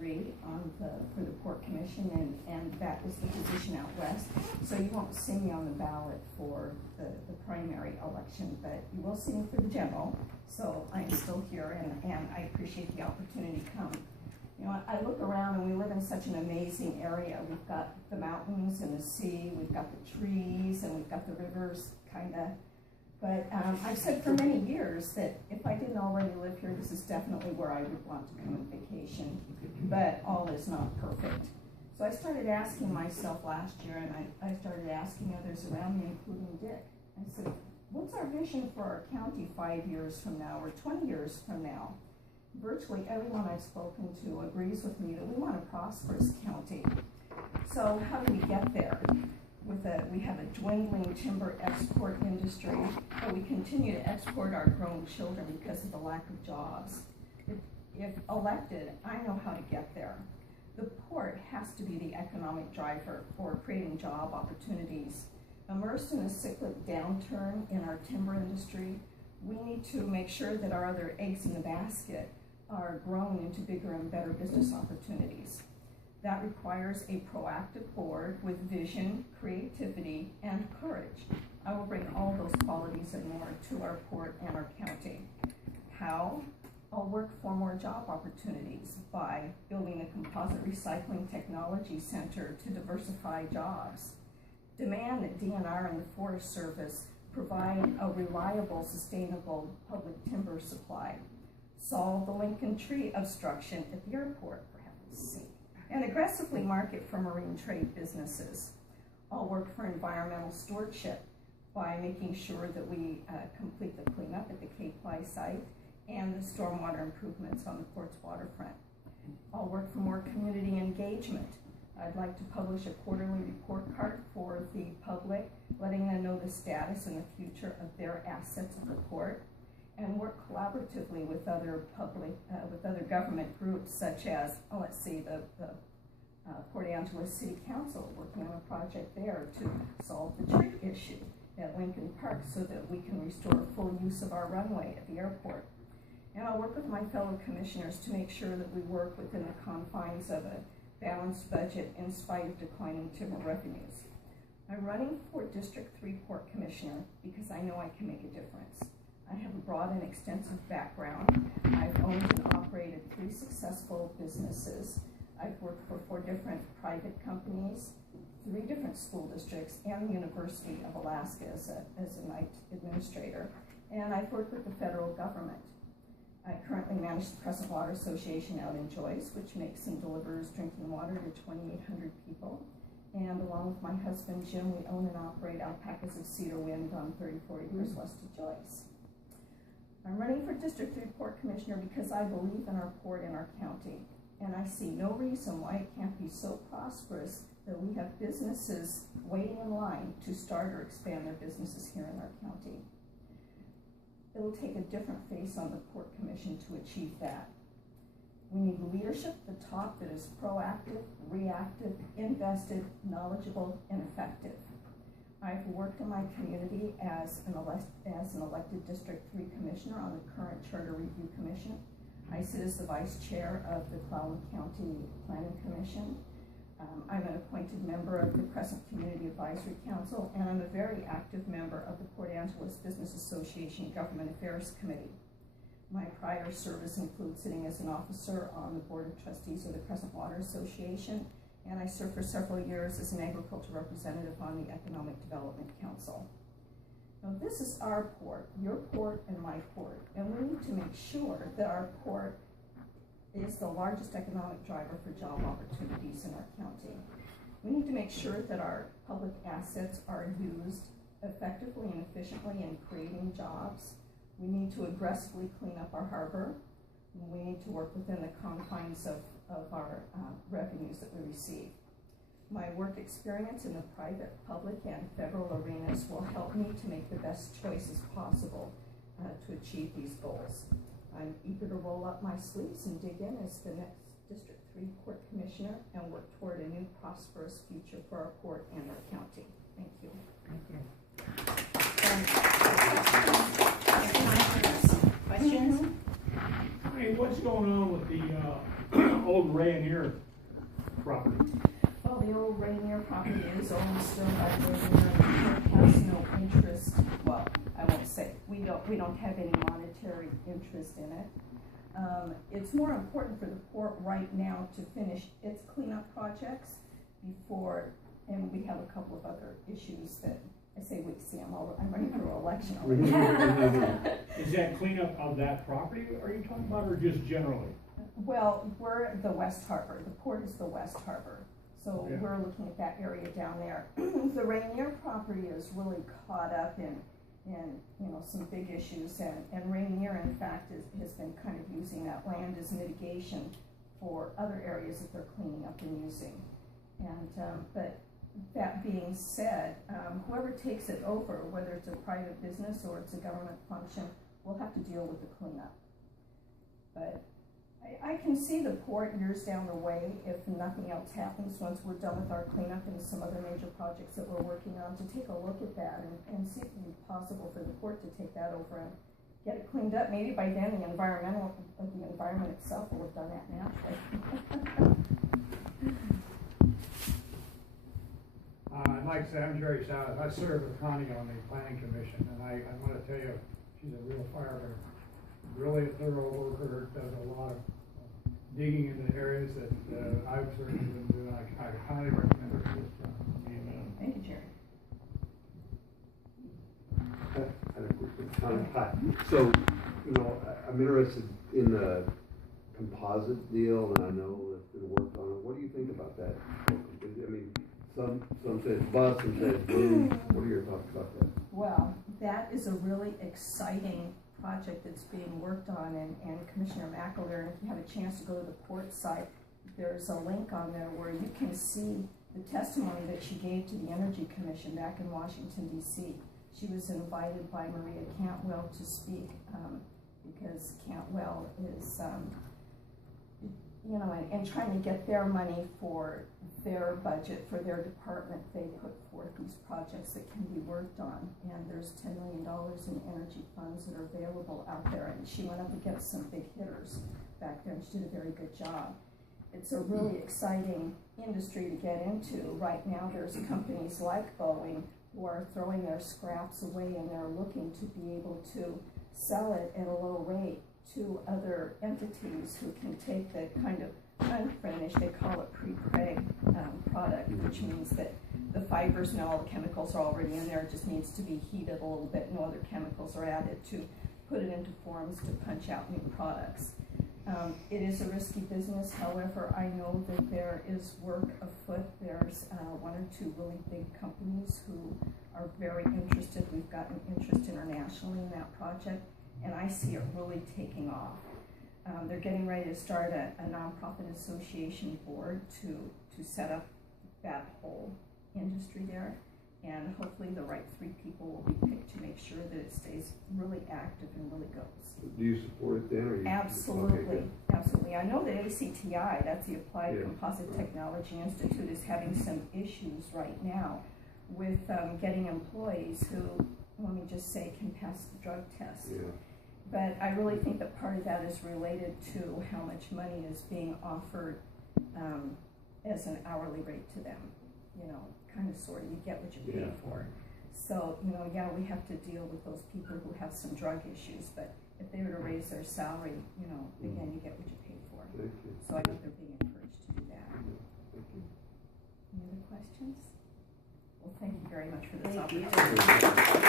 3 for the Port Commission, and that is the position out west. So you won't see me on the ballot for the primary election, but you will see me for the general. So I'm still here, and I appreciate the opportunity to come. You know, I look around and we live in such an amazing area. We've got the mountains and the sea, we've got the trees, and we've got the rivers, kind of. But I've said for many years that if I didn't already live here, this is definitely where I would want to come on vacation. But all is not perfect. So I started asking myself last year, and I started asking others around me, including Dick. I said, what's our vision for our county 5 years from now or 20 years from now? Virtually everyone I've spoken to agrees with me that we want a prosperous county. So how do we get there? We have a dwindling timber export industry, but we continue to export our grown children because of the lack of jobs. If elected, I know how to get there. The port has to be the economic driver for creating job opportunities. Immersed in a cyclic downturn in our timber industry, we need to make sure that our other eggs in the basket are grown into bigger and better business opportunities. That requires a proactive board with vision, creativity, and courage. I will bring all those qualities and more to our port and our county. How? I'll work for more job opportunities by building a composite recycling technology center to diversify jobs. Demand that DNR and the Forest Service provide a reliable, sustainable public timber supply. Solve the Lincoln Tree obstruction at the airport, for heaven's sake. And aggressively market for marine trade businesses. I'll work for environmental stewardship by making sure that we complete the cleanup at the Cape Fly site and the stormwater improvements on the port's waterfront. I'll work for more community engagement. I'd like to publish a quarterly report card for the public, letting them know the status and the future of their assets at the port, and work collaboratively with other government groups such as, the Port Angeles City Council, working on a project there to solve the tree issue at Lincoln Park so that we can restore full use of our runway at the airport. And I'll work with my fellow commissioners to make sure that we work within the confines of a balanced budget in spite of declining timber revenues. I'm running for District 3 Port Commissioner because I know I can make a difference. I have a broad and extensive background. I've owned and operated 3 successful businesses. I've worked for 4 different private companies, 3 different school districts, and the University of Alaska as a night administrator. And I've worked with the federal government. I currently manage the Crescent Water Association out in Joyce, which makes and delivers drinking water to 2,800 people. And along with my husband, Jim, we own and operate Alpacas of Cedar Wind on 34 acres west of Joyce. I'm running for District 3 Port Commissioner because I believe in our port and our county. And I see no reason why it can't be so prosperous that we have businesses waiting in line to start or expand their businesses here in our county. It'll take a different face on the Port Commission to achieve that. We need leadership at the top that is proactive, reactive, invested, knowledgeable, and effective. I've worked in my community as an elected District 3 Commissioner on the current Charter Review Commission. I sit as the Vice Chair of the Clallam County Planning Commission. I'm an appointed member of the Crescent Community Advisory Council, and I'm a very active member of the Port Angeles Business Association Government Affairs Committee. My prior service includes sitting as an officer on the Board of Trustees of the Crescent Water Association, and I served for several years as an agriculture representative on the Economic Development Council. Now, this is our port, your port and my port, and we need to make sure that our port is the largest economic driver for job opportunities in our county. We need to make sure that our public assets are used effectively and efficiently in creating jobs. We need to aggressively clean up our harbor. We need to work within the confines of our revenues that we receive. My work experience in the private, public, and federal arenas will help me to make the best choices possible to achieve these goals. I'm eager to roll up my sleeves and dig in as the next District 3 Port Commissioner and work toward a new prosperous future for our port and our county. Thank you. Thank you. Questions? Hey, what's going on with the old Rayonier property? Well, the old Rainier property is owned still by Rainier, and the court has no interest. Well, I won't say we don't have any monetary interest in it. It's more important for the port right now to finish its cleanup projects before, and we have a couple of other issues that I say we see. I'm running through an election already. Is that cleanup of that property are you talking about, or just generally? Well, we're the West Harbor. The port is the West Harbor. So yeah. We're looking at that area down there. The Rainier property is really caught up in some big issues, and Rainier in fact has been kind of using that land as mitigation for other areas that they're cleaning up and using. And but that being said, whoever takes it over, whether it's a private business or it's a government function, will have to deal with the cleanup. But I can see the port years down the way, if nothing else happens, once we're done with our cleanup and some other major projects that we're working on, to take a look at that and see if it would be possible for the port to take that over and get it cleaned up. Maybe by then the environment itself will have done that naturally. Like I said, I'm Jerry Salas. I serve with Connie on the Planning Commission, and I'm going to tell you, she's a real firefighter. Really a thorough worker, does a lot of digging into areas that I've certainly been doing. I highly recommend her for this job. Amen. Thank you, Jerry. I had a quick comment. Hi. So, I'm interested in the composite deal, and I know that's been worked on. What do you think about that? I mean, some say it's bust, some say it's boom. What are your thoughts about that? Well, that is a really exciting project that's being worked on, and Commissioner McAleer, if you have a chance to go to the port site, there's a link on there where you can see the testimony that she gave to the Energy Commission back in Washington, D.C. She was invited by Maria Cantwell to speak because Cantwell is, and trying to get their money for their budget, for their department. They put forth these projects that can be worked on, and there's $10 million in energy funds that are available out there, and she went up against some big hitters back there, and she did a very good job. It's a really exciting industry to get into. Right now there's companies like Boeing who are throwing their scraps away, and they're looking to be able to sell it at a low rate to other entities who can take the kind of unfinished, they call it pre-preg product, which means that the fibers and all the chemicals are already in there. It just needs to be heated a little bit. No other chemicals are added to put it into forms to punch out new products. It is a risky business. However, I know that there is work afoot. There's one or two really big companies who are very interested. We've gotten interest internationally in that project, and I see it really taking off. They're getting ready to start a nonprofit association board to set up that whole industry there, and hopefully the right 3 people will be picked to make sure that it stays really active and really goes. Do you support it then? Or you Absolutely, okay. Absolutely. I know that ACTI, that's the Applied Composite Technology Institute, is having some issues right now with getting employees who, let me just say, can pass the drug test. Yeah. But I really think that part of that is related to how much money is being offered as an hourly rate to them. Kind of sort of, you get what you pay for. So, yeah, we have to deal with those people who have some drug issues, but if they were to raise their salary, again, you get what you pay for. Thank you. So I think they're being encouraged to do that. Thank you. Any other questions? Well, thank you very much for this Thank you. opportunity.